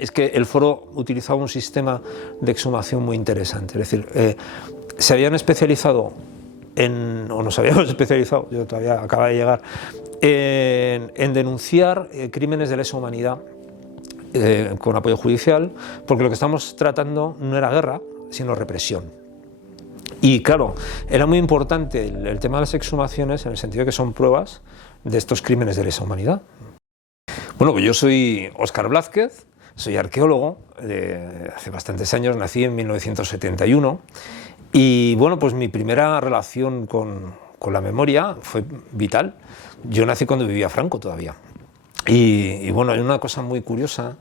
es que el foro utilizaba un sistema de exhumación muy interesante. Es decir, se habían especializado o nos habíamos especializado, yo todavía acaba de llegar, en denunciar crímenes de lesa humanidad con apoyo judicial, porque lo que estamos tratando no era guerra, sino represión. Y claro, era muy importante el tema de las exhumaciones en el sentido de que son pruebas de estos crímenes de lesa humanidad. Bueno, pues yo soy Óscar Blázquez, soy arqueólogo de hace bastantes años, nací en 1971 y bueno, pues mi primera relación con la memoria fue vital. Yo nací cuando vivía Franco todavía. Y bueno, hay una cosa muy curiosa,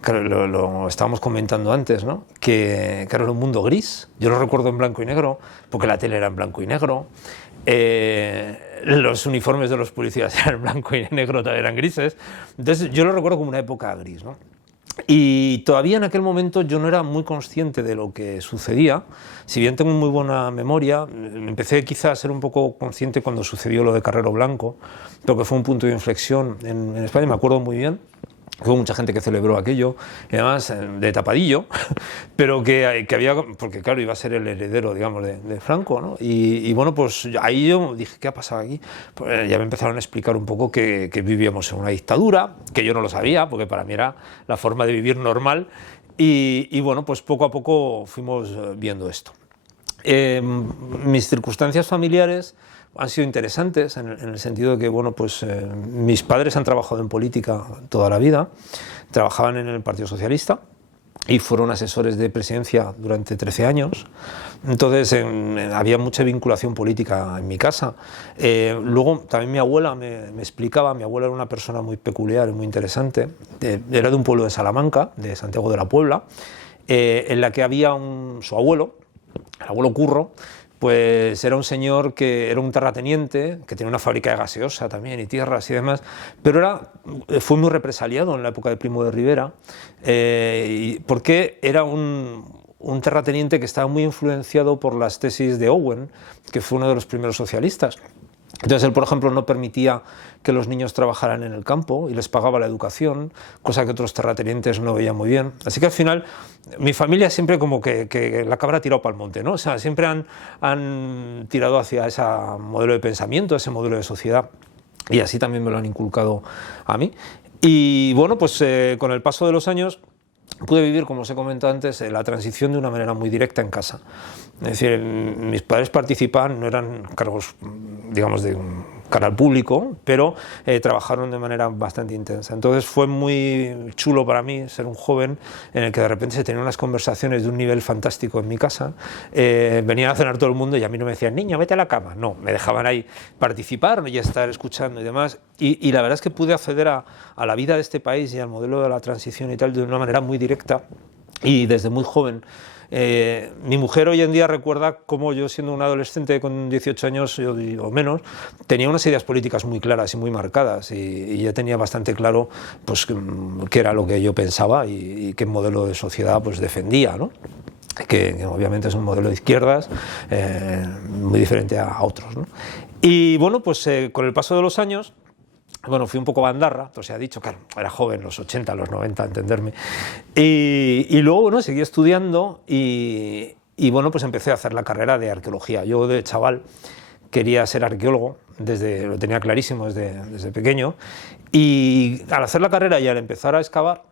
claro, lo estábamos comentando antes, ¿no? Que era un mundo gris. Yo lo recuerdo en blanco y negro, porque la tele era en blanco y negro. Los uniformes de los policías eran en blanco y negro, también eran grises. Entonces yo lo recuerdo como una época gris, ¿no? Y todavía en aquel momento yo no era muy consciente de lo que sucedía. Si bien tengo muy buena memoria, empecé quizá a ser un poco consciente cuando sucedió lo de Carrero Blanco, lo que fue un punto de inflexión en España, me acuerdo muy bien. Hubo mucha gente que celebró aquello, y además de tapadillo, pero que había, porque claro, iba a ser el heredero, digamos, de Franco, ¿no? Y bueno, pues ahí yo dije, ¿qué ha pasado aquí? Pues ya me empezaron a explicar un poco que vivíamos en una dictadura, que yo no lo sabía, porque para mí era la forma de vivir normal, y bueno, pues poco a poco fuimos viendo esto. Mis circunstancias familiares han sido interesantes en el sentido de que, bueno, pues mis padres han trabajado en política toda la vida, trabajaban en el Partido Socialista y fueron asesores de presidencia durante 13 años, entonces había mucha vinculación política en mi casa. Luego también mi abuela me explicaba, mi abuela era una persona muy peculiar y muy interesante, era de un pueblo de Salamanca, de Santiago de la Puebla, en la que había su abuelo, el abuelo Curro, pues era un señor que era un terrateniente, que tenía una fábrica de gaseosa también y tierras y demás, pero fue muy represaliado en la época de Primo de Rivera, porque era un terrateniente que estaba muy influenciado por las tesis de Owen, que fue uno de los primeros socialistas. Entonces él, por ejemplo, no permitía que los niños trabajaran en el campo y les pagaba la educación, cosa que otros terratenientes no veían muy bien. Así que al final, mi familia siempre como que la cabra ha tirado para el monte, ¿no? O sea, siempre han tirado hacia ese modelo de pensamiento, ese modelo de sociedad, y así también me lo han inculcado a mí. Y bueno, pues con el paso de los años pude vivir, como os he comentado antes, la transición de una manera muy directa en casa. Es decir, mis padres participaban, no eran cargos, digamos, de cara al público, pero trabajaron de manera bastante intensa. Entonces fue muy chulo para mí ser un joven en el que de repente se tenían unas conversaciones de un nivel fantástico en mi casa. Venían a cenar todo el mundo y a mí no me decían, niño, vete a la cama. No, me dejaban ahí participar y estar escuchando y demás. Y la verdad es que pude acceder a la vida de este país y al modelo de la transición y tal de una manera muy directa y desde muy joven. Mi mujer hoy en día recuerda cómo yo, siendo un adolescente con 18 años o menos, tenía unas ideas políticas muy claras y muy marcadas y ya tenía bastante claro pues, qué era lo que yo pensaba y qué modelo de sociedad pues, defendía, ¿no? Que obviamente es un modelo de izquierdas muy diferente a otros, ¿no? Y bueno, pues con el paso de los años, bueno, fui un poco bandarra, todo se ha dicho, claro, era joven, los 80, los 90, entenderme. Y luego, bueno, seguí estudiando y bueno, pues empecé a hacer la carrera de arqueología. Yo de chaval quería ser arqueólogo, lo tenía clarísimo desde pequeño, y al hacer la carrera y al empezar a excavar,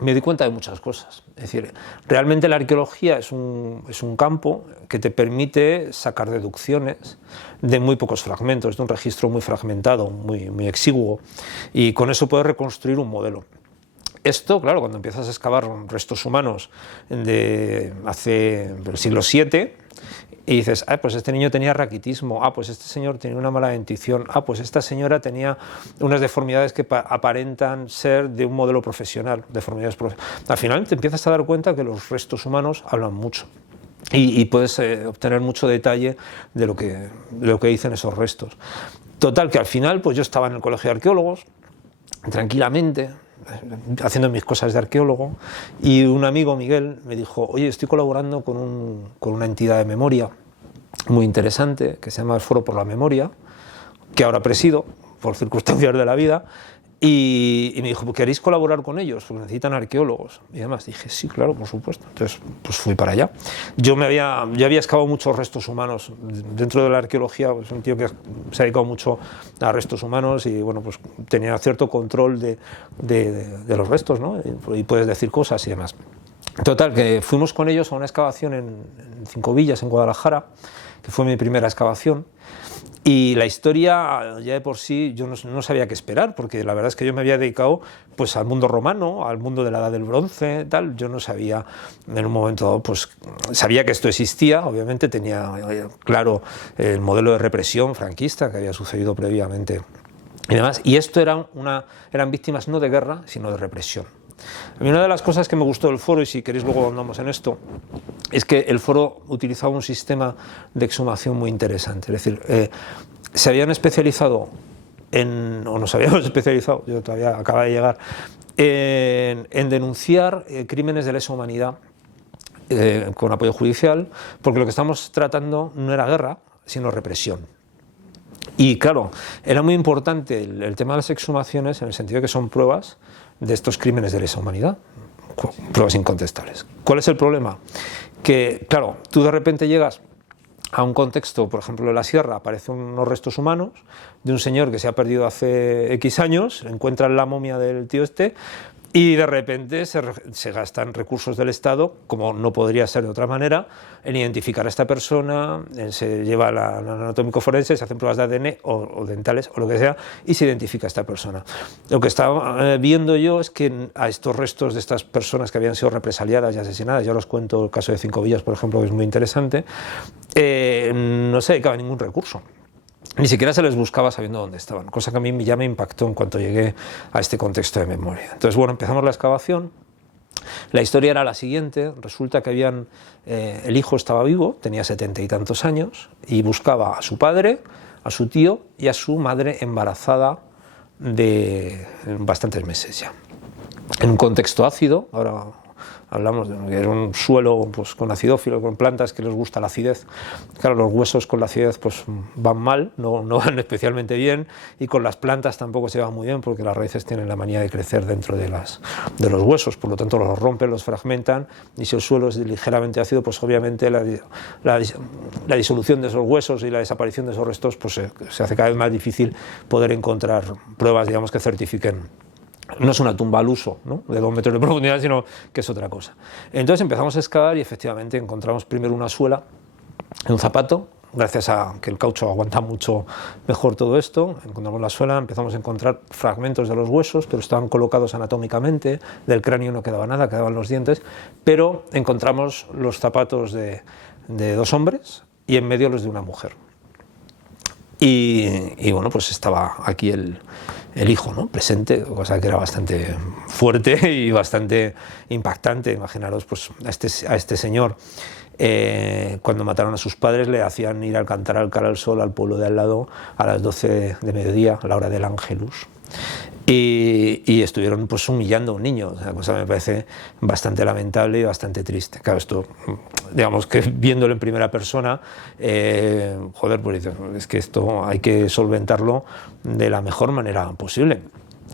me di cuenta de muchas cosas. Es decir, realmente la arqueología es un campo que te permite sacar deducciones de muy pocos fragmentos, de un registro muy fragmentado, muy exiguo, y con eso puedes reconstruir un modelo. Esto, claro, cuando empiezas a excavar restos humanos de hace el siglo VII, y dices, pues este niño tenía raquitismo, pues este señor tenía una mala dentición, pues esta señora tenía unas deformidades que aparentan ser de un modelo profesional, Al final te empiezas a dar cuenta que los restos humanos hablan mucho y puedes obtener mucho detalle de lo que dicen esos restos. Total, que al final pues yo estaba en el colegio de arqueólogos, tranquilamente, haciendo mis cosas de arqueólogo, y un amigo, Miguel, me dijo, oye, estoy colaborando con una entidad de memoria muy interesante que se llama el Foro por la Memoria, que ahora presido por circunstancias de la vida, Y me dijo, ¿queréis colaborar con ellos? Porque necesitan arqueólogos y demás. Dije, sí, claro, por supuesto. Entonces, pues fui para allá. Yo había excavado muchos restos humanos. Dentro de la arqueología, pues un tío que se ha dedicado mucho a restos humanos y, bueno, pues tenía cierto control de los restos, ¿no? Y puedes decir cosas y demás. Total, que fuimos con ellos a una excavación en Cinco Villas, en Guadalajara, que fue mi primera excavación. Y la historia, ya de por sí, yo no sabía qué esperar, porque la verdad es que yo me había dedicado pues, al mundo romano, al mundo de la Edad del Bronce, tal. Yo no sabía, en un momento dado, pues sabía que esto existía, obviamente tenía claro el modelo de represión franquista que había sucedido previamente y demás. Y esto eran víctimas no de guerra, sino de represión. A mí una de las cosas que me gustó del foro, y si queréis luego andamos en esto, es que el foro utilizaba un sistema de exhumación muy interesante. Es decir, se habían especializado o nos habíamos especializado, yo todavía acaba de llegar, en denunciar crímenes de lesa humanidad con apoyo judicial, porque lo que estamos tratando no era guerra, sino represión. Y claro, era muy importante el tema de las exhumaciones en el sentido de que son pruebas de estos crímenes de lesa humanidad, pruebas incontestables. ¿Cuál es el problema? Que, claro, tú de repente llegas a un contexto, por ejemplo, en la sierra, aparecen unos restos humanos de un señor que se ha perdido hace X años, encuentran la momia del tío este, y de repente se gastan recursos del Estado, como no podría ser de otra manera, en identificar a esta persona, se lleva al anatómico forense, se hacen pruebas de ADN o dentales o lo que sea, y se identifica a esta persona. Lo que estaba viendo yo es que a estos restos de estas personas que habían sido represaliadas y asesinadas, ya os cuento el caso de Cinco Villas, por ejemplo, que es muy interesante, no se dedicaba ningún recurso. Ni siquiera se les buscaba sabiendo dónde estaban, cosa que a mí ya me impactó en cuanto llegué a este contexto de memoria. Entonces, bueno, empezamos la excavación. La historia era la siguiente: resulta que el hijo estaba vivo, tenía 70 y tantos años, y buscaba a su padre, a su tío y a su madre embarazada de bastantes meses ya. En un contexto ácido, ahora hablamos de que era un suelo pues, con acidófilo, con plantas que les gusta la acidez. Claro, los huesos con la acidez pues, van mal, no van especialmente bien, y con las plantas tampoco se van muy bien porque las raíces tienen la manía de crecer dentro de los huesos, por lo tanto los rompen, los fragmentan, y si el suelo es ligeramente ácido, pues obviamente la disolución de esos huesos y la desaparición de esos restos pues, se hace cada vez más difícil poder encontrar pruebas, digamos, que certifiquen. No es una tumba al uso, ¿no?, de 2 metros de profundidad, sino que es otra cosa. Entonces empezamos a excavar y efectivamente encontramos primero una suela en un zapato, gracias a que el caucho aguanta mucho mejor todo esto. Encontramos la suela, empezamos a encontrar fragmentos de los huesos, pero estaban colocados anatómicamente, del cráneo no quedaba nada, quedaban los dientes, pero encontramos los zapatos de 2 hombres y en medio los de una mujer. Y bueno, pues estaba aquí el hijo, ¿no?, presente, cosa que era bastante fuerte y bastante impactante. Imaginaros pues, a este señor, cuando mataron a sus padres, le hacían ir a cantar al cara al sol al pueblo de al lado a las 12 de mediodía, a la hora del Ángelus. Y estuvieron pues humillando a un niño, una cosa que me parece bastante lamentable y bastante triste. Claro, esto, digamos que viéndolo en primera persona, joder, pues es que esto hay que solventarlo de la mejor manera posible.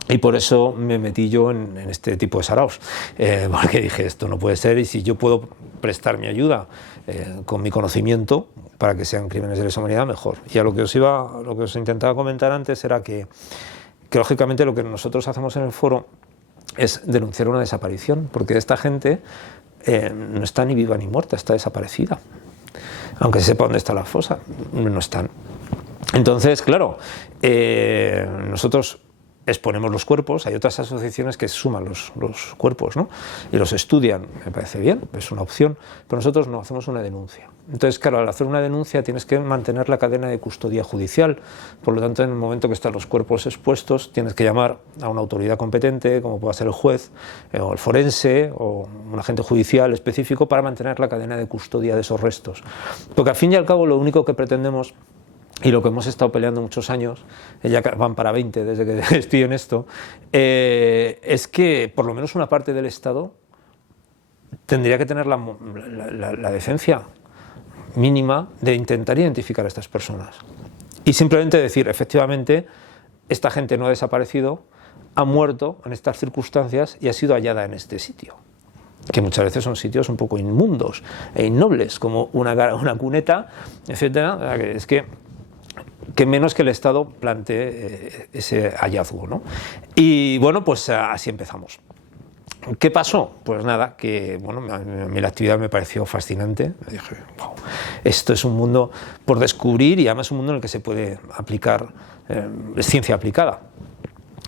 Y por eso me metí yo en este tipo de saraos, porque dije, esto no puede ser, y si yo puedo prestar mi ayuda con mi conocimiento para que sean crímenes de lesa humanidad, mejor. Y a lo que os intentaba comentar antes era que lógicamente lo que nosotros hacemos en el foro es denunciar una desaparición, porque esta gente no está ni viva ni muerta, está desaparecida. Aunque se sepa dónde está la fosa, no están. Entonces, claro, nosotros exponemos los cuerpos, hay otras asociaciones que suman los cuerpos, ¿no?, y los estudian, me parece bien, es una opción, pero nosotros no, hacemos una denuncia. Entonces, claro, al hacer una denuncia tienes que mantener la cadena de custodia judicial, por lo tanto, en el momento que están los cuerpos expuestos, tienes que llamar a una autoridad competente, como pueda ser el juez, o el forense, o un agente judicial específico, para mantener la cadena de custodia de esos restos. Porque al fin y al cabo lo único que pretendemos, y lo que hemos estado peleando muchos años, ya van para 20 desde que estoy en esto, es que por lo menos una parte del Estado tendría que tener la decencia mínima de intentar identificar a estas personas. Y simplemente decir, efectivamente, esta gente no ha desaparecido, ha muerto en estas circunstancias y ha sido hallada en este sitio, que muchas veces son sitios un poco inmundos e innobles, como una cuneta, etcétera. Es que menos que el Estado plantee ese hallazgo, ¿no? Y bueno, pues así empezamos. ¿Qué pasó? Pues nada, que bueno, a mí la actividad me pareció fascinante. Dije, wow, esto es un mundo por descubrir y además un mundo en el que se puede aplicar, es ciencia aplicada.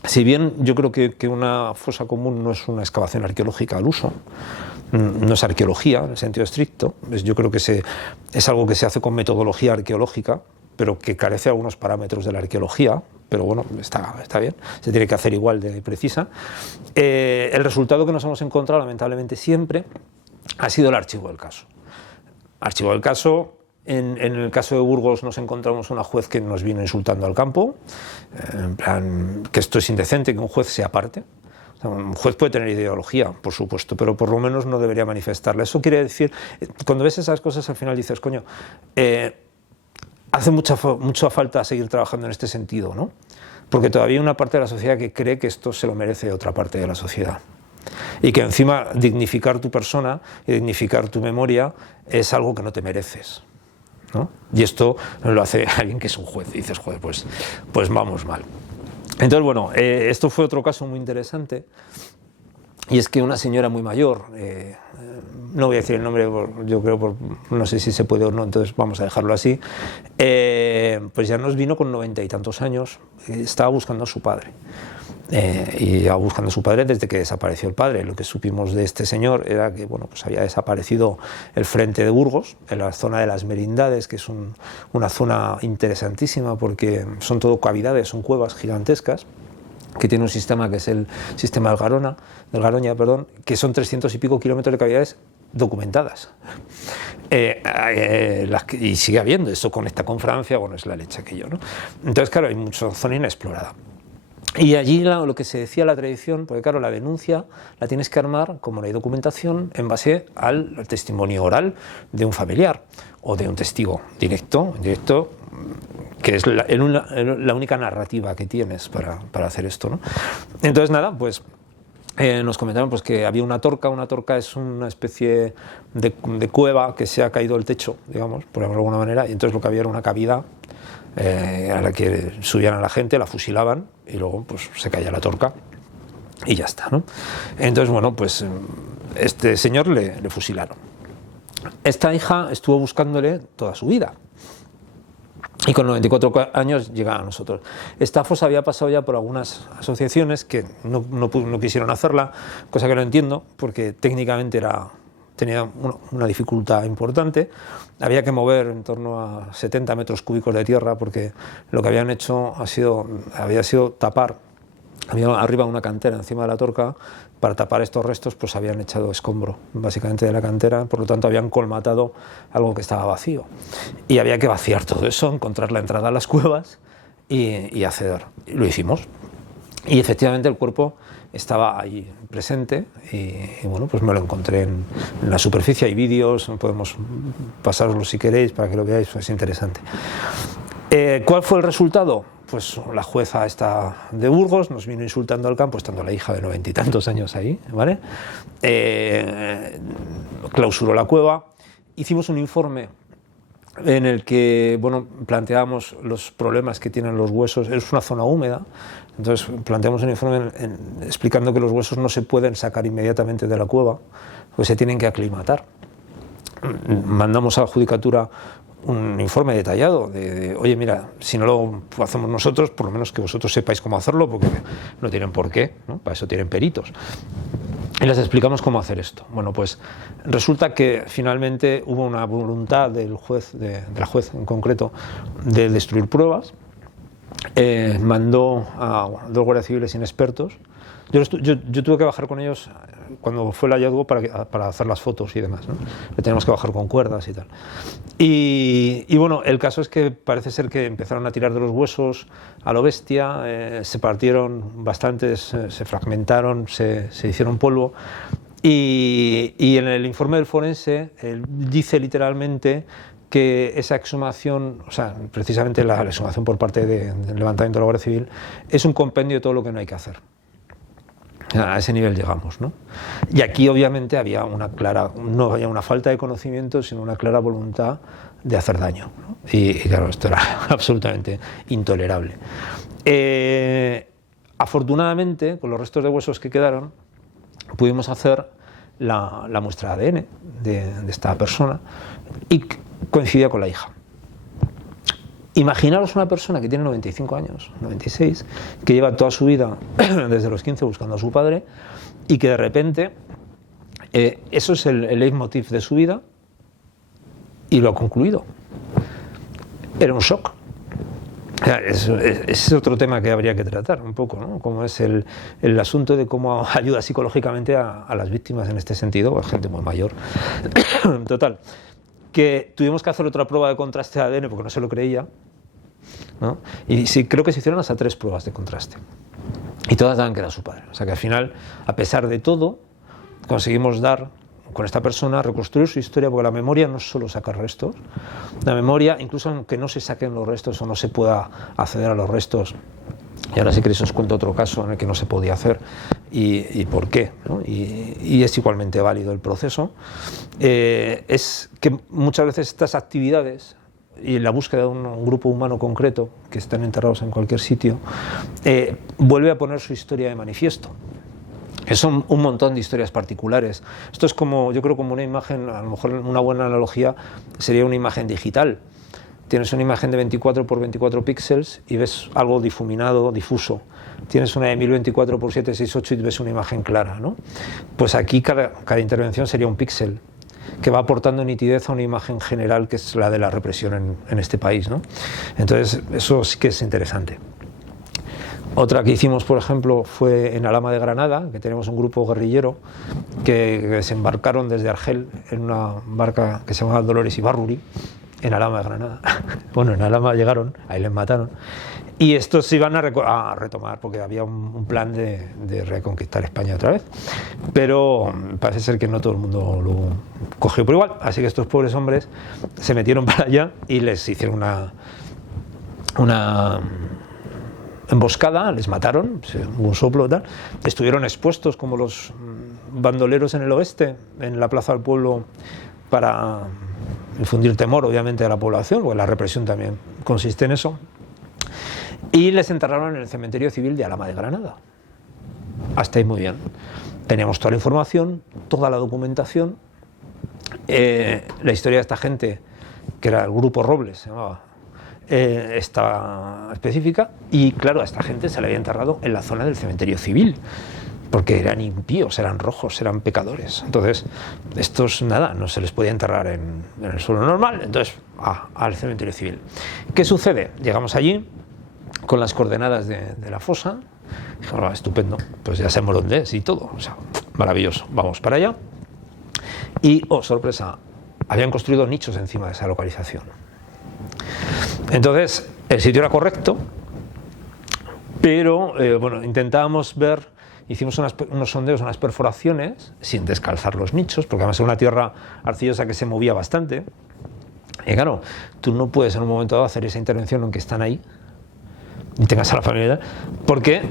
Si bien yo creo que una fosa común no es una excavación arqueológica al uso, no es arqueología en el sentido estricto, yo creo que es algo que se hace con metodología arqueológica, pero que carece de algunos parámetros de la arqueología, pero bueno, está bien, se tiene que hacer igual de precisa. El resultado que nos hemos encontrado, lamentablemente siempre, ha sido el archivo del caso. Archivo del caso, en el caso de Burgos nos encontramos una juez que nos vino insultando al campo, en plan, que esto es indecente, que un juez se aparte. O sea, un juez puede tener ideología, por supuesto, pero por lo menos no debería manifestarla. Eso quiere decir, cuando ves esas cosas al final dices, coño, hace mucha falta seguir trabajando en este sentido, ¿no? Porque todavía hay una parte de la sociedad que cree que esto se lo merece otra parte de la sociedad. Y que encima dignificar tu persona y dignificar tu memoria es algo que no te mereces, ¿no? Y esto lo hace alguien que es un juez. Y dices, joder, pues vamos mal. Entonces, bueno, esto fue otro caso muy interesante. Y es que una señora muy mayor, no voy a decir el nombre, yo creo, no sé si se puede o no, entonces vamos a dejarlo así, pues ya nos vino con 90 y tantos años, estaba buscando a su padre. Y estaba buscando a su padre desde que desapareció el padre. Lo que supimos de este señor era que bueno, pues había desaparecido el frente de Burgos, en la zona de las Merindades, que es una zona interesantísima porque son todo cavidades, son cuevas gigantescas, que tiene un sistema que es el sistema del Garoña, que son 300 y pico kilómetros de cavidades documentadas. Y sigue habiendo, eso conecta con Francia, bueno, es la leche aquello, ¿no? Entonces, claro, hay mucha zona inexplorada. Y allí lo que se decía la tradición, porque claro, la denuncia la tienes que armar, como no hay documentación, en base al testimonio oral de un familiar o de un testigo directo, que es la única narrativa que tienes para hacer esto, ¿no? Entonces, nada, pues nos comentaron pues, que había una torca. Una torca es una especie de cueva que se ha caído el techo, digamos, por llamarlo de alguna manera, y entonces lo que había era una cavidad a la que subían a la gente, la fusilaban y luego pues se caía la torca y ya está, ¿no? Entonces, bueno, pues este señor le fusilaron. Esta hija estuvo buscándole toda su vida y con 94 años llega a nosotros. Esta fosa había pasado ya por algunas asociaciones que no quisieron hacerla, cosa que no entiendo porque técnicamente tenía una dificultad importante. Había que mover en torno a 70 metros cúbicos de tierra porque lo que habían hecho había sido tapar, había arriba una cantera encima de la torca. Para tapar estos restos pues habían echado escombro básicamente de la cantera, por lo tanto habían colmatado algo que estaba vacío y había que vaciar todo eso, encontrar la entrada a las cuevas y acceder. Y lo hicimos y efectivamente el cuerpo estaba ahí presente y bueno, pues me lo encontré en la superficie. Hay vídeos, podemos pasároslos si queréis para que lo veáis, es interesante. ¿Cuál fue el resultado? Pues la jueza esta de Burgos nos vino insultando al campo, estando la hija de 90 y tantos años ahí, ¿vale? Clausuró la cueva, hicimos un informe en el que bueno, planteábamos los problemas que tienen los huesos. Es una zona húmeda, entonces planteamos un informe explicando que los huesos no se pueden sacar inmediatamente de la cueva, pues se tienen que aclimatar. Mandamos a la judicatura un informe detallado de oye, mira, si no lo hacemos nosotros, por lo menos que vosotros sepáis cómo hacerlo, porque no tienen por qué, ¿no? Para eso tienen peritos. Y les explicamos cómo hacer esto. Bueno, pues resulta que finalmente hubo una voluntad del juez, de la juez en concreto, de destruir pruebas. Mandó a 2 guardias civiles inexpertos. Yo tuve que bajar con ellos cuando fue el hallazgo para hacer las fotos y demás, ¿no? Le teníamos que bajar con cuerdas y tal. Y bueno, el caso es que parece ser que empezaron a tirar de los huesos a lo bestia, se partieron bastantes, se fragmentaron, se hicieron polvo. Y en el informe del forense dice literalmente que esa exhumación, o sea, precisamente la exhumación por parte del levantamiento de la Guardia Civil, es un compendio de todo lo que no hay que hacer. A ese nivel llegamos, ¿no? Y aquí obviamente había no había una falta de conocimiento, sino una clara voluntad de hacer daño, ¿no? Y claro, esto era absolutamente intolerable. Afortunadamente, con los restos de huesos que quedaron, pudimos hacer la muestra de ADN de esta persona y coincidía con la hija. Imaginaros una persona que tiene 95 años, 96, que lleva toda su vida, desde los 15, buscando a su padre, y que de repente eso es el leitmotiv de su vida, y lo ha concluido. Era un shock. Es otro tema que habría que tratar un poco, ¿no? Como es el asunto de cómo ayuda psicológicamente a las víctimas en este sentido, a gente muy mayor. Total, que tuvimos que hacer otra prueba de contraste de ADN porque no se lo creía, ¿no? Y sí, creo que se hicieron hasta 3 pruebas de contraste y todas daban que era su padre. O sea que al final, a pesar de todo, conseguimos dar con esta persona, reconstruir su historia, porque la memoria no es solo sacar restos, la memoria, incluso aunque no se saquen los restos o no se pueda acceder a los restos, y ahora si queréis os cuento otro caso en el que no se podía hacer y por qué, ¿no? Y es igualmente válido el proceso, es que muchas veces estas actividades y la búsqueda de un grupo humano concreto, que están enterrados en cualquier sitio, vuelve a poner su historia de manifiesto. Son un montón de historias particulares. Esto es como, yo creo, como una imagen, a lo mejor una buena analogía sería una imagen digital. Tienes una imagen de 24 por 24 píxeles y ves algo difuminado, difuso. Tienes una de 1024 por 768 y ves una imagen clara, ¿no? Pues aquí cada intervención sería un píxel que va aportando nitidez a una imagen general que es la de la represión en este país, ¿no? Entonces, eso sí que es interesante. Otra que hicimos, por ejemplo, fue en Alhama de Granada, que tenemos un grupo guerrillero que desembarcaron desde Argel en una barca que se llamaba Dolores Ibarruri, en Alhama de Granada. Bueno, en Alhama llegaron, ahí les mataron. Y estos se iban a retomar, porque había un plan de reconquistar España otra vez. Pero parece ser que no todo el mundo lo cogió por igual. Así que estos pobres hombres se metieron para allá y les hicieron una emboscada, les mataron, hubo un soplo, tal. Estuvieron expuestos como los bandoleros en el oeste, en la Plaza del Pueblo, para infundir temor, obviamente, a la población, porque la represión también consiste en eso. Y les enterraron en el cementerio civil de Alhama de Granada. Hasta ahí muy bien. Teníamos toda la información, toda la documentación, la historia de esta gente, que era el Grupo Robles, se llamaba, estaba específica, y claro, a esta gente se le había enterrado en la zona del cementerio civil, porque eran impíos, eran rojos, eran pecadores. Entonces, estos nada, no se les podía enterrar en el suelo normal, entonces al cementerio civil. ¿Qué sucede? Llegamos allí con las coordenadas de la fosa, dijimos, estupendo, pues ya sabemos dónde es y todo, o sea, maravilloso, vamos para allá. Y, oh sorpresa, habían construido nichos encima de esa localización. Entonces, el sitio era correcto, pero bueno, intentábamos ver, hicimos unos sondeos, unas perforaciones, sin descalzar los nichos, porque además era una tierra arcillosa que se movía bastante. Y claro, tú no puedes en un momento dado hacer esa intervención aunque están ahí, y tengas a la familia, porque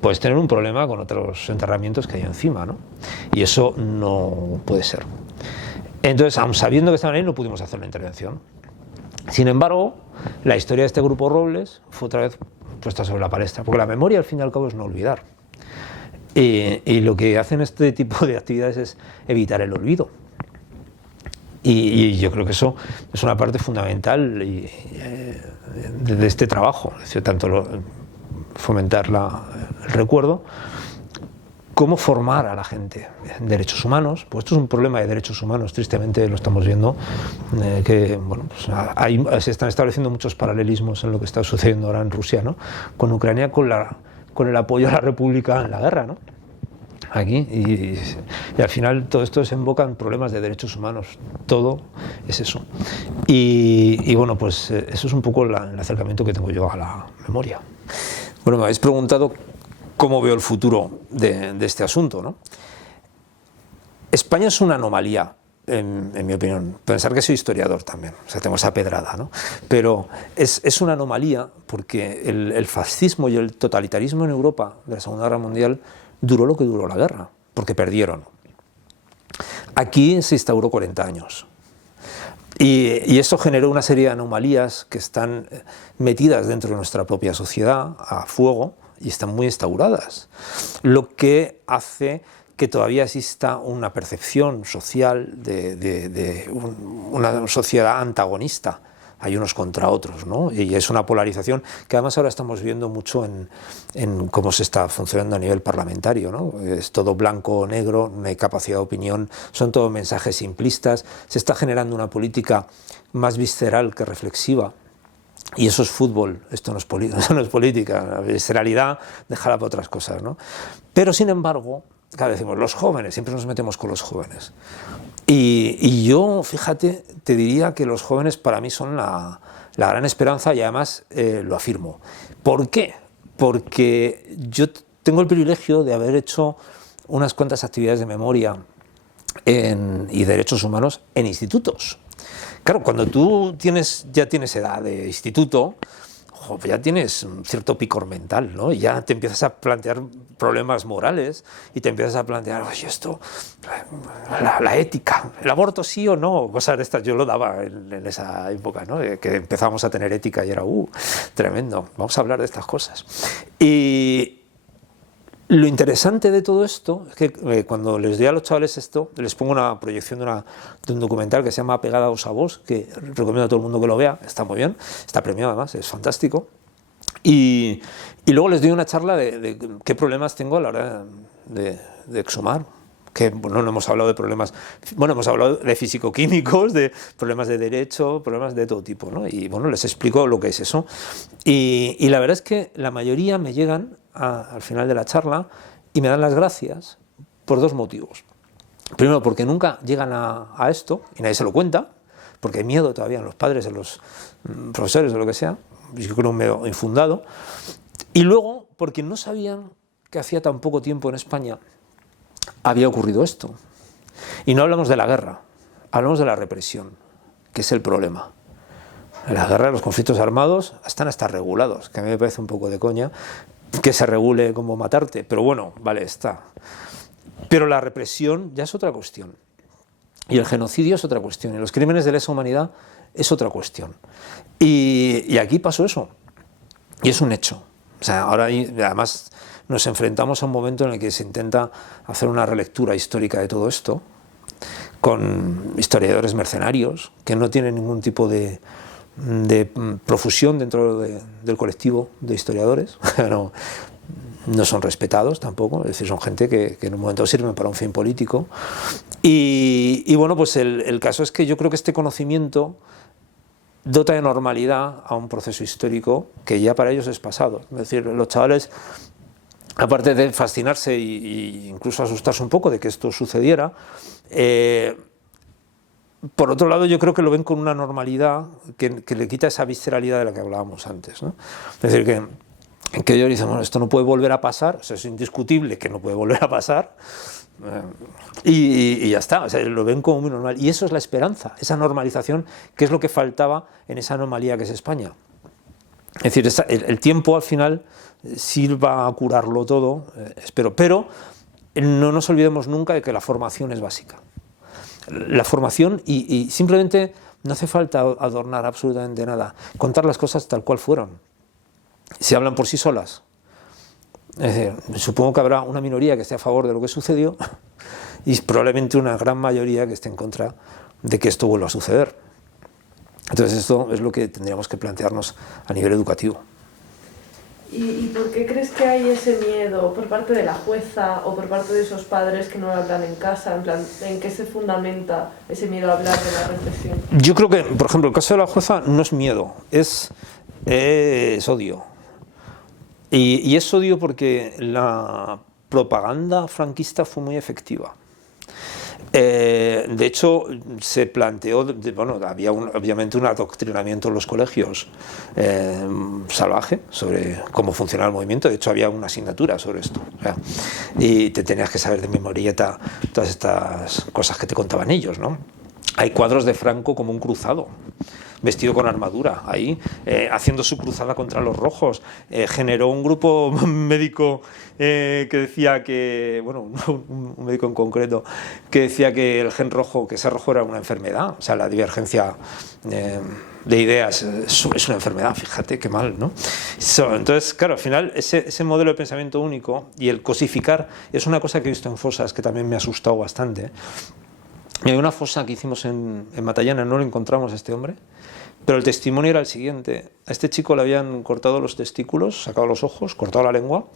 puedes tener un problema con otros enterramientos que hay encima, ¿no? Y eso no puede ser. Entonces, aun sabiendo que estaban ahí, no pudimos hacer la intervención. Sin embargo, la historia de este Grupo Robles fue otra vez puesta sobre la palestra, porque la memoria al fin y al cabo es no olvidar. Y lo que hacen este tipo de actividades es evitar el olvido. Y yo creo que eso es una parte fundamental de este trabajo, es decir, tanto fomentar el recuerdo, cómo formar a la gente en derechos humanos. Pues esto es un problema de derechos humanos, tristemente lo estamos viendo, que bueno, pues se están estableciendo muchos paralelismos en lo que está sucediendo ahora en Rusia, ¿no? Con Ucrania, con el apoyo a la República en la guerra, ¿no? Aquí, y al final todo esto desemboca en problemas de derechos humanos, todo es eso. Y bueno, pues eso es un poco el acercamiento que tengo yo a la memoria. Bueno, me habéis preguntado cómo veo el futuro de este asunto, ¿no? España es una anomalía, en mi opinión. Pensar que soy historiador también, o sea, tengo esa pedrada, ¿no? Pero es una anomalía porque el fascismo y el totalitarismo en Europa de la Segunda Guerra Mundial duró lo que duró la guerra, porque perdieron. Aquí se instauró 40 años. Y eso generó una serie de anomalías que están metidas dentro de nuestra propia sociedad a fuego y están muy instauradas, lo que hace que todavía exista una percepción social de una sociedad antagonista. Hay unos contra otros, ¿no? Y es una polarización que además ahora estamos viendo mucho en cómo se está funcionando a nivel parlamentario, ¿no? Es todo blanco o negro, no hay capacidad de opinión, son todos mensajes simplistas, se está generando una política más visceral que reflexiva. Y eso es fútbol, esto no es, eso no es política, la visceralidad déjala para otras cosas, ¿no? Pero sin embargo, claro, decimos, los jóvenes, siempre nos metemos con los jóvenes. Y yo, fíjate, te diría que los jóvenes para mí son la gran esperanza y además lo afirmo. ¿Por qué? Porque yo tengo el privilegio de haber hecho unas cuantas actividades de memoria y derechos humanos en institutos. Claro, cuando tú ya tienes edad de instituto, ya tienes un cierto picor mental, ¿no? Y ya te empiezas a plantear problemas morales y te empiezas a plantear, oye, esto, la ética, el aborto sí o no, cosas de estas yo lo daba en esa época, ¿no? Que empezamos a tener ética y era, tremendo, vamos a hablar de estas cosas. Y lo interesante de todo esto es que cuando les doy a los chavales esto, les pongo una proyección de un documental que se llama Apegados a vos, que recomiendo a todo el mundo que lo vea, está muy bien, está premiado además, es fantástico. Y luego les doy una charla de qué problemas tengo a la hora de exhumar. Que bueno, no hemos hablado de problemas, bueno, hemos hablado de físico-químicos, de problemas de derecho, problemas de todo tipo, ¿no? Y bueno, les explico lo que es eso. Y la verdad es que la mayoría me llegan al final de la charla y me dan las gracias por dos motivos. Primero, porque nunca llegan a esto y nadie se lo cuenta, porque hay miedo todavía en los padres, en los profesores, o lo que sea, yo creo un miedo infundado. Y luego, porque no sabían que hacía tan poco tiempo en España había ocurrido esto. Y no hablamos de la guerra, hablamos de la represión, que es el problema. La guerra, los conflictos armados están hasta regulados, que a mí me parece un poco de coña que se regule como matarte, pero bueno, vale, está. Pero la represión ya es otra cuestión. Y el genocidio es otra cuestión. Y los crímenes de lesa humanidad es otra cuestión. Y aquí pasó eso. Y es un hecho. O sea, ahora además nos enfrentamos a un momento en el que se intenta hacer una relectura histórica de todo esto, con historiadores mercenarios que no tienen ningún tipo de profusión dentro del colectivo de historiadores, no son respetados tampoco, es decir, son gente que en un momento sirven para un fin político. Y bueno, pues el caso es que yo creo que este conocimiento dota de normalidad a un proceso histórico que ya para ellos es pasado. Es decir, los chavales, aparte de fascinarse e incluso asustarse un poco de que esto sucediera, por otro lado yo creo que lo ven con una normalidad que le quita esa visceralidad de la que hablábamos antes, ¿no? Es decir, que ellos dicen, bueno, esto no puede volver a pasar, o sea, es indiscutible que no puede volver a pasar, y ya está, o sea, lo ven como muy normal. Y eso es la esperanza, esa normalización, que es lo que faltaba en esa anomalía que es España. Es decir, el tiempo al final sirva a curarlo todo, espero, pero no nos olvidemos nunca de que la formación es básica. La formación y simplemente no hace falta adornar absolutamente nada, contar las cosas tal cual fueron. Si hablan por sí solas. Es decir, supongo que habrá una minoría que esté a favor de lo que sucedió y probablemente una gran mayoría que esté en contra de que esto vuelva a suceder. Entonces esto es lo que tendríamos que plantearnos a nivel educativo. ¿Y por qué crees que hay ese miedo por parte de la jueza o por parte de esos padres que no hablan en casa? En plan, ¿en qué se fundamenta ese miedo a hablar de la represión? Yo creo que, por ejemplo, el caso de la jueza no es miedo, es odio. Y es odio porque la propaganda franquista fue muy efectiva. De hecho, se planteó, bueno, había obviamente un adoctrinamiento en los colegios salvaje sobre cómo funcionaba el movimiento. De hecho, había una asignatura sobre esto. O sea, y te tenías que saber de memorieta todas estas cosas que te contaban ellos, ¿no? Hay cuadros de Franco como un cruzado. O vestido con armadura, ahí, haciendo su cruzada contra los rojos. Generó un grupo médico que decía que, bueno, un médico en concreto, que decía que el gen rojo, que ese rojo era una enfermedad, o sea, la divergencia de ideas es una enfermedad, fíjate qué mal, ¿no? Entonces, claro, al final ese modelo de pensamiento único y el cosificar es una cosa que he visto en fosas que también me ha asustado bastante. Y hay una fosa que hicimos en Matallana, no lo encontramos a este hombre, pero el testimonio era el siguiente: a este chico le habían cortado los testículos, sacado los ojos, cortado la lengua,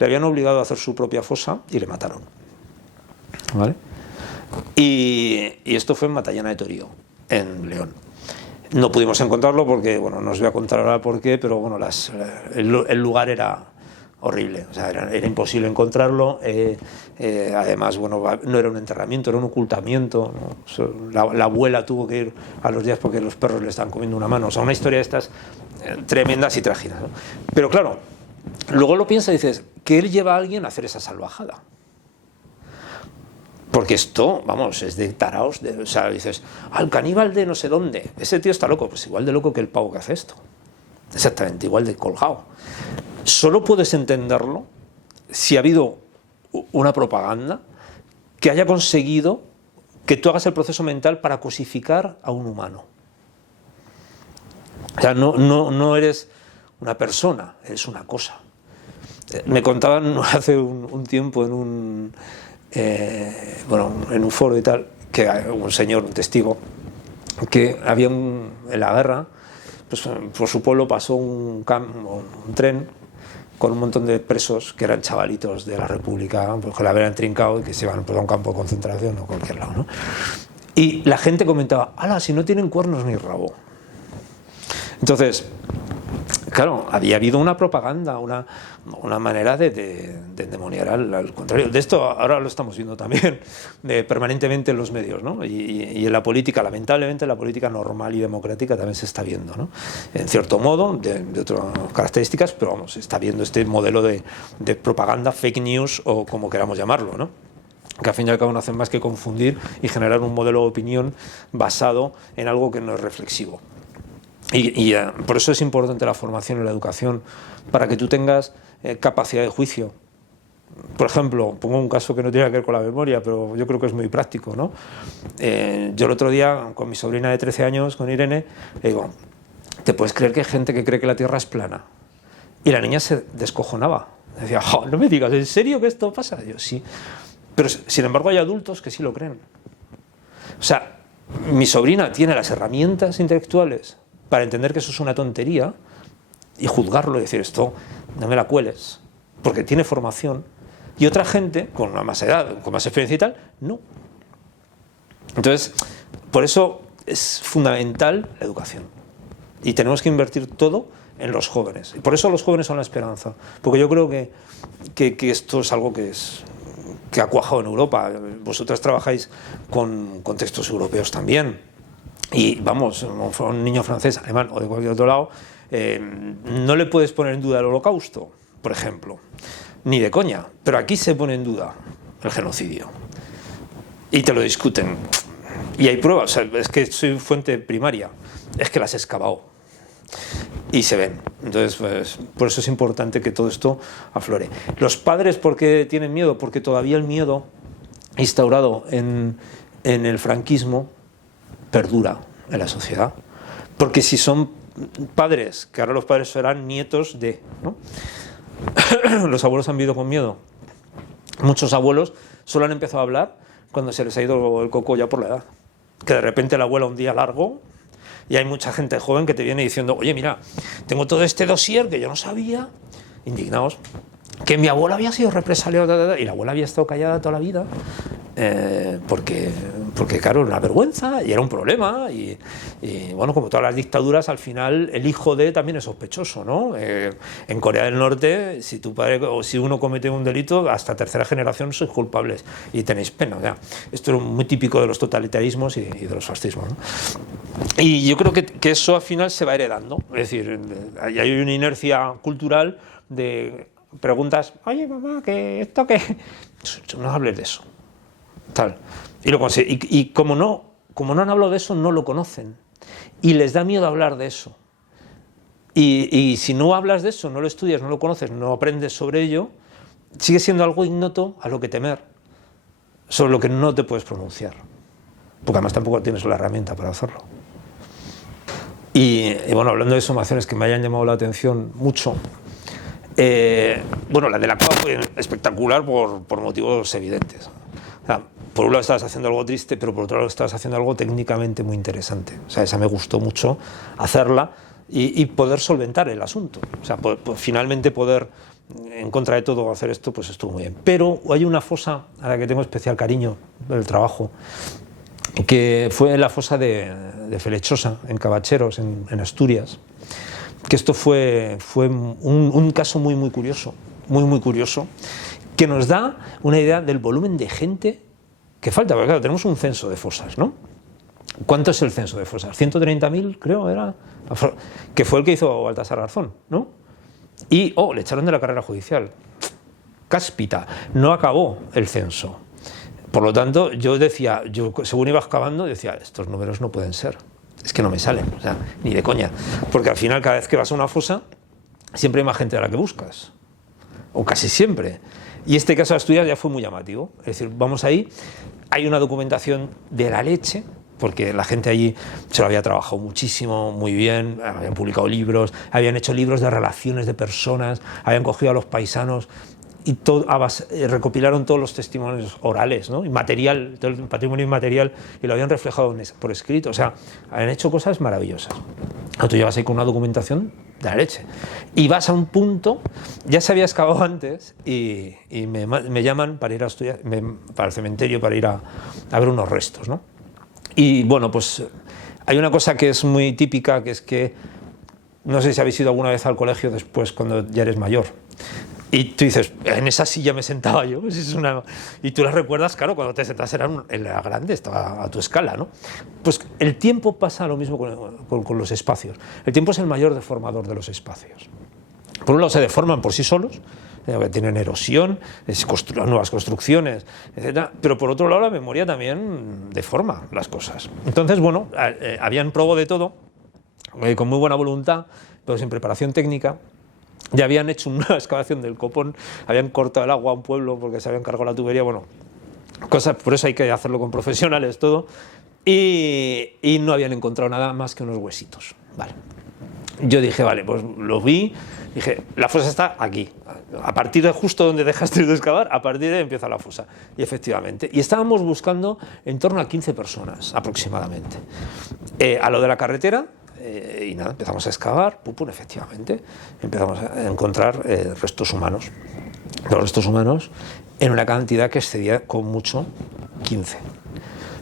le habían obligado a hacer su propia fosa y le mataron, ¿vale? Y esto fue en Matallana de Torío, en León. No pudimos encontrarlo porque, bueno, no os voy a contar ahora por qué, pero bueno, el lugar era horrible, o sea, era imposible encontrarlo. Además, bueno, no era un enterramiento, era un ocultamiento, ¿no? La abuela tuvo que ir a los días porque los perros le estaban comiendo una mano. O sea, una historia de estas tremendas y trágicas, ¿no? Pero claro, luego lo piensas y dices, ¿qué él lleva a alguien a hacer esa salvajada? Porque esto, vamos, es de taraos, o sea, dices, el caníbal de no sé dónde, ese tío está loco, pues igual de loco que el pavo que hace esto. Exactamente, igual de colgado. Solo puedes entenderlo si ha habido una propaganda que haya conseguido que tú hagas el proceso mental para cosificar a un humano. O sea, no eres una persona, eres una cosa. Me contaban hace un tiempo en un foro y tal, que un señor, un testigo, que había en la guerra, pues por su pueblo pasó un tren con un montón de presos que eran chavalitos de la República, pues que la habían trincado y que se iban pues, a un campo de concentración o cualquier lado, ¿no? Y la gente comentaba, ¡hala, si no tienen cuernos ni rabo! Entonces, claro, había habido una propaganda, una manera de endemoniar al contrario. De esto ahora lo estamos viendo también permanentemente en los medios, ¿no? Y en la política, lamentablemente en la política normal y democrática también se está viendo, ¿no? En cierto modo, de otras características, pero vamos, se está viendo este modelo de propaganda, fake news o como queramos llamarlo, ¿no? Que al fin y al cabo no hacen más que confundir y generar un modelo de opinión basado en algo que no es reflexivo. Y por eso es importante la formación y la educación, para que tú tengas capacidad de juicio. Por ejemplo, pongo un caso que no tiene que ver con la memoria, pero yo creo que es muy práctico, ¿no? Yo el otro día, con mi sobrina de 13 años, con Irene, le digo, ¿te puedes creer que hay gente que cree que la Tierra es plana? Y la niña se descojonaba. Decía, oh, no me digas, ¿en serio que esto pasa? Y yo, sí. Pero, sin embargo, hay adultos que sí lo creen. O sea, mi sobrina tiene las herramientas intelectuales para entender que eso es una tontería y juzgarlo y decir, esto no me la cueles, porque tiene formación, y otra gente con más edad, con más experiencia y tal, no. Entonces, por eso es fundamental la educación y tenemos que invertir todo en los jóvenes, y por eso los jóvenes son la esperanza, porque yo creo que esto es algo que ha cuajado en Europa. Vosotras trabajáis con contextos europeos también. Y vamos, un niño francés, alemán o de cualquier otro lado, no le puedes poner en duda el Holocausto, por ejemplo, ni de coña. Pero aquí se pone en duda el genocidio. Y te lo discuten. Y hay pruebas, o sea, es que soy fuente primaria, es que las he excavado. Y se ven. Entonces, pues, por eso es importante que todo esto aflore. Los padres, ¿por qué tienen miedo? Porque todavía el miedo instaurado en el franquismo perdura en la sociedad, porque si son padres, que ahora los padres serán nietos de, ¿no? Los abuelos han vivido con miedo. Muchos abuelos solo han empezado a hablar cuando se les ha ido el coco ya por la edad, que de repente la abuela un día largo y hay mucha gente joven que te viene diciendo, oye, mira, tengo todo este dossier que yo no sabía, indignados, que mi abuela había sido represaliada, y la abuela había estado callada toda la vida, porque claro, era una vergüenza y era un problema, y bueno, como todas las dictaduras, al final el hijo de también es sospechoso, ¿no? En Corea del Norte, si tu padre o si uno comete un delito, hasta tercera generación sois culpables y tenéis pena. O sea, esto es muy típico de los totalitarismos y de los fascismos, ¿no? Y yo creo que eso al final se va heredando, es decir, hay una inercia cultural de preguntas, oye mamá, ¿qué esto qué? No hables de eso, tal. Y como no han hablado de eso, no lo conocen. y les da miedo hablar de eso. Y si no hablas de eso, no lo estudias, no lo conoces, no aprendes sobre ello, sigue siendo algo ignoto a lo que temer, sobre lo que no te puedes pronunciar, porque además tampoco tienes la herramienta para hacerlo. Y bueno, hablando de sumaciones que me hayan llamado la atención mucho, bueno, la de la cava fue espectacular por motivos evidentes. O sea, por un lado estabas haciendo algo triste, pero por otro lado estabas haciendo algo técnicamente muy interesante. O sea, esa me gustó mucho hacerla y poder solventar el asunto. O sea, finalmente poder, en contra de todo, hacer esto, pues estuvo muy bien. Pero hay una fosa a la que tengo especial cariño del trabajo, que fue la fosa de Felechosa, en Cavacheros, en Asturias, que esto fue un caso muy curioso, muy curioso, que nos da una idea del volumen de gente que falta, porque claro, tenemos un censo de fosas, ¿no? ¿Cuánto es el censo de fosas? 130.000, creo, era, que fue el que hizo Baltasar Garzón, ¿no? Y, le echaron de la carrera judicial. Cáspita, no acabó el censo. Por lo tanto, yo decía, según iba excavando, decía, estos números no pueden ser, es que no me salen, o sea, ni de coña, porque al final cada vez que vas a una fosa, siempre hay más gente a la que buscas, o casi siempre. Y este caso de Asturias ya fue muy llamativo, es decir, vamos ahí, hay una documentación de la leche, porque la gente allí se lo había trabajado muchísimo, muy bien, habían publicado libros, habían hecho libros de relaciones de personas, habían cogido a los paisanos y recopilaron todos los testimonios orales, ¿no? Y material, todo el patrimonio inmaterial, y lo habían reflejado por escrito. O sea, habían hecho cosas maravillosas. Tú llevas ahí con una documentación de la leche. Y vas a un punto, ya se había excavado antes, y me llaman para ir a Asturias, para el cementerio, para ir a ver unos restos, ¿no? Y bueno, pues hay una cosa que es muy típica, que es que, no sé si habéis ido alguna vez al colegio después, cuando ya eres mayor, y tú dices, en esa silla me sentaba yo, y tú la recuerdas, claro, cuando te sentas era grande, estaba a tu escala, ¿no? Pues el tiempo pasa lo mismo con los espacios. El tiempo es el mayor deformador de los espacios. Por un lado se deforman por sí solos, tienen erosión, nuevas construcciones, etc. Pero por otro lado la memoria también deforma las cosas. Entonces, bueno, habían probado de todo, con muy buena voluntad, pero sin preparación técnica. Ya habían hecho una excavación del copón, habían cortado el agua a un pueblo porque se habían cargado la tubería, bueno, cosas, por eso hay que hacerlo con profesionales todo, y no habían encontrado nada más que unos huesitos. Vale. Yo dije, vale, pues lo vi, dije, la fosa está aquí, a partir de justo donde dejaste de excavar, a partir de ahí empieza la fosa, y efectivamente, y estábamos buscando en torno a 15 personas aproximadamente, a lo de la carretera. Y nada, empezamos a excavar, efectivamente, empezamos a encontrar restos humanos. Los restos humanos en una cantidad que excedía con mucho 15.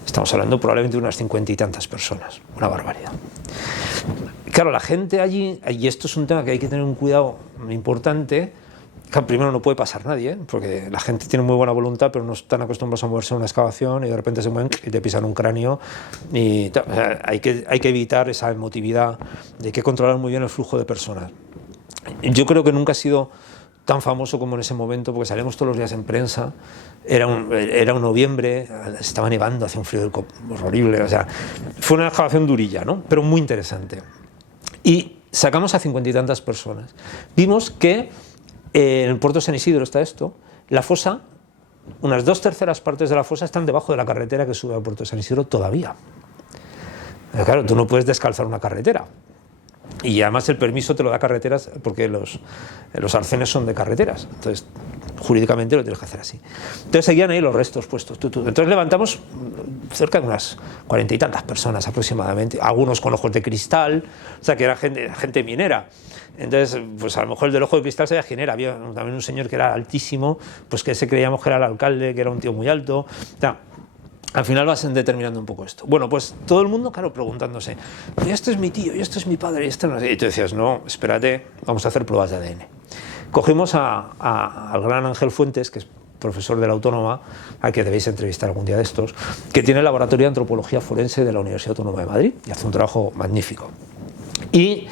Estamos hablando probablemente de unas 50 y tantas personas, una barbaridad. Claro, la gente allí, y esto es un tema que hay que tener un cuidado importante, que primero no puede pasar nadie, porque la gente tiene muy buena voluntad, pero no están acostumbrados a moverse en una excavación y de repente se mueven y te pisan un cráneo. Y, o sea, hay que evitar esa emotividad, hay que controlar muy bien el flujo de personas. Yo creo que nunca ha sido tan famoso como en ese momento, porque salíamos todos los días en prensa, era un noviembre, estaba nevando, hacía un frío horrible, o sea, fue una excavación durilla, ¿no? Pero muy interesante. Y sacamos a 50 y tantas personas. Vimos que en el puerto de San Isidro está esto, la fosa, unas 2/3 partes de la fosa están debajo de la carretera que sube al puerto de San Isidro todavía. Pero claro, tú no puedes descalzar una carretera. Y además el permiso te lo da carreteras porque los arcenes son de carreteras. Entonces, jurídicamente lo tienes que hacer así. Entonces seguían ahí los restos puestos. Entonces levantamos cerca de unas 40 y tantas personas aproximadamente, algunos con ojos de cristal, o sea que era gente minera. Entonces, pues a lo mejor el del ojo de cristal sería ginera. Había también un señor que era altísimo, pues que creíamos que era el alcalde, que era un tío muy alto. O sea, al final vas determinando un poco esto. Bueno, pues todo el mundo, claro, preguntándose, y esto es mi tío, y esto es mi padre, y esto no sé. Y tú decías, no, espérate, vamos a hacer pruebas de ADN. Cogimos al gran Ángel Fuentes, que es profesor de la Autónoma, al que debéis entrevistar algún día de estos, que tiene el laboratorio de antropología forense de la Universidad Autónoma de Madrid, y hace un trabajo magnífico. Y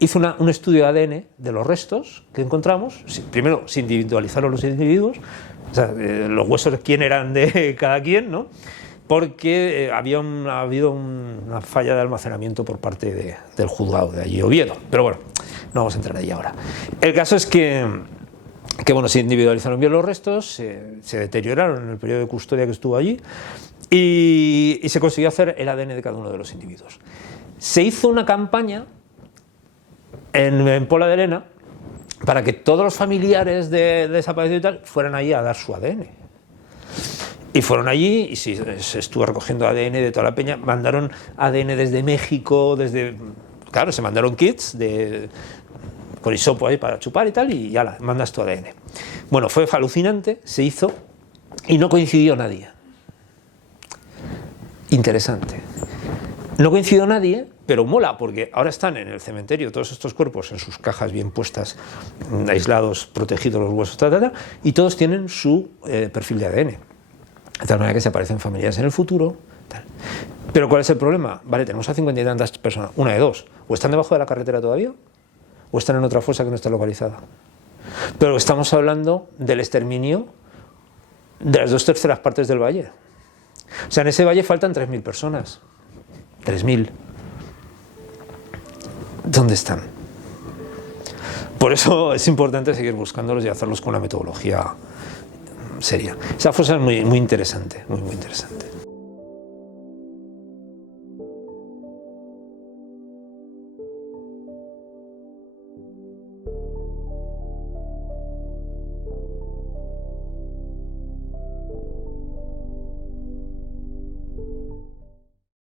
hizo un estudio de ADN de los restos que encontramos, primero se individualizaron los individuos, o sea, los huesos quién eran de cada quien, ¿no? porque ha habido una falla de almacenamiento por parte del juzgado de allí, Oviedo. Pero bueno, no vamos a entrar ahí ahora. El caso es que bueno, se individualizaron bien los restos, se deterioraron en el periodo de custodia que estuvo allí y se consiguió hacer el ADN de cada uno de los individuos. Se hizo una campaña en Pola de Lena para que todos los familiares de desaparecidos y tal fueran allí a dar su ADN. Y fueron allí y sí, se estuvo recogiendo ADN de toda la peña, mandaron ADN desde México, claro, se mandaron kits con hisopo ahí para chupar y tal, y ya mandas tu ADN. Bueno, fue alucinante, se hizo y no coincidió nadie. Interesante. No coincidió nadie, pero mola, porque ahora están en el cementerio todos estos cuerpos en sus cajas bien puestas, aislados, protegidos los huesos, y todos tienen su perfil de ADN. De tal manera que se aparecen familiares en el futuro. Tal. Pero ¿cuál es el problema? Vale, tenemos a 50 y tantas personas, una de dos, o están debajo de la carretera todavía, o están en otra fosa que no está localizada. Pero estamos hablando del exterminio de las 2/3 partes del valle. O sea, en ese valle faltan 3.000 personas. 3.000. ¿Dónde están? Por eso es importante seguir buscándolos y hacerlos con una metodología seria. Esa fosa es muy interesante, muy interesante.